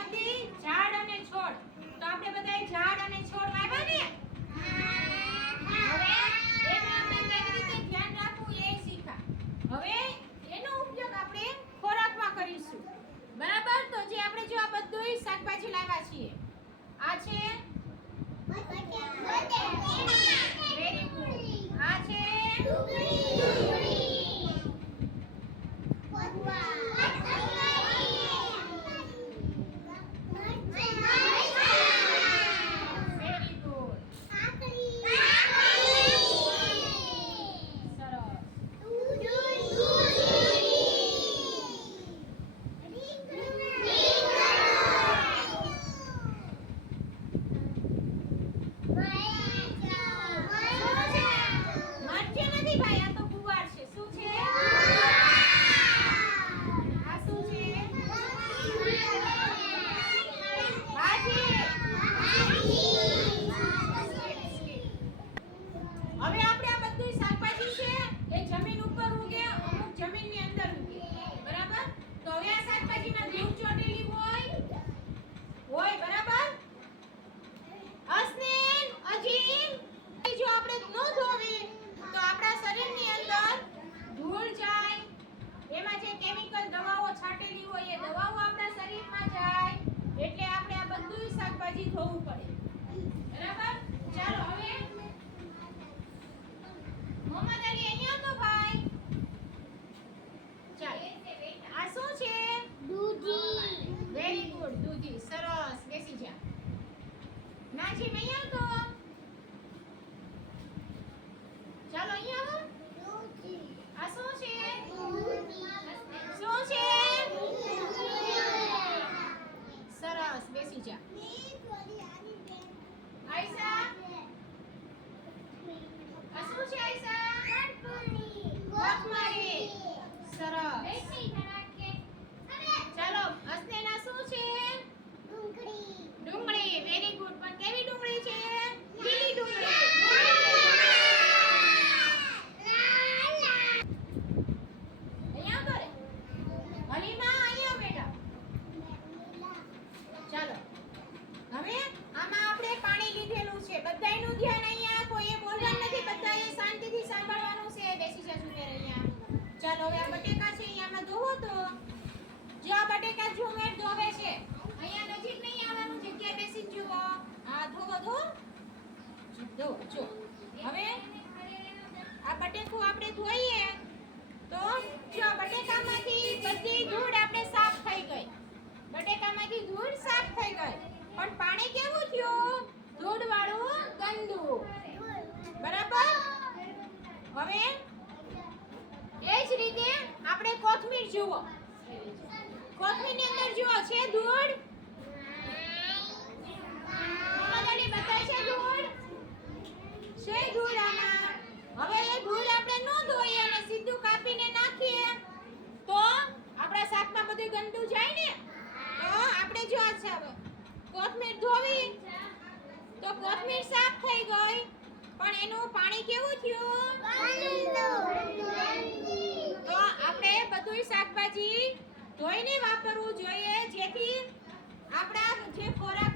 શાકભાજીમાંથી ઝાડ અને છોડ. તો આપણે બધાએ ઝાડ અને છોડ વાવ્યા ને? હવે એનું આપણે કેવી રીતે ધ્યાન રાખવું એ શીખ્યા. હવે એનો ઉપયોગ આપણે ખોરાકમાં કરીશું. બરાબર? તો જે આપણે જો આ બધુંય શાકભાજી લાવ્યા છીએ. આ છે વેરી ગુડ. આ છે ધોવું પડે. બરાબર? ચાલો હવે મોહમ્મદ અલી અહીંયા તો ભાઈ. ચાલો. આ શું છે? દૂધી. Very good. દૂધી. સરસ. બેસી જા. નાજીમ અહીંયા તો. ચાલો અહીંયા આવો. દૂધી. આ શું છે? દૂધી. શું છે? સરસ. બેસી જા. આયશા આ શું છે? આયશા કોથમરી. સરસ. ચાલો અસ્નેના શું છે? ડુંગળી. ડુંગળી. Very good. પણ કેવી ડુંગળી છે? લીલી ડુંગળી. અહીંયા કરે હલીમા અહીંયા બેટા. ચાલો હવે આમાં આપણે પાણી લીધેલું છે. બધાયનું ધ્યાન અહીંયા. કોઈએ બોલવાનું નથી. બધાએ શાંતિથી સાંભળવાનું છે. બેસી જજો મેર અહીંયા. ચાલો હવે આ બટેકા છે અહીંયામાં ધોવો. તો જો આ બટેકા ઝુમેર ધોવે છે. અહીંયા નજીક નહીં આવવાનું. જગ્યાએ બેસી જુઓ. હા ધોવો ધો. જો હવે આ બટેકું આપણે ધોઈએ તો જો બટેકામાંથી બધી ધૂળ આપણે સાફ થઈ ગઈ. બટેકામાંથી ધૂળ સાફ થઈ ગઈ. પણ પાણી કેવું થયું? ધૂળ વાળું, ગંદુ. બરાબર? હવે એ જ રીતે આપણે કોથમીર જુઓ. કોથમીરની અંદર જુઓ છે ધૂળ. મોહમ્મદ બતાય છે ધૂળ. છે ધૂળ આમાં. હવે એ ધૂળ આપણે ન ધોઈએ અને સીધું કાપીને નાખીએ તો આપણા શાકમાં બધું ગંદુ જાય ને. તો આપણે જો આ કોથમીર ધોવી તો કોથમીર સાફ થઈ ગઈ. પણ એનું પાણી કેવું થયું? તો આપણે બધું શાકભાજી ધોઈને વાપરવું જોઈએ જેથી આપણા જે ખોરાક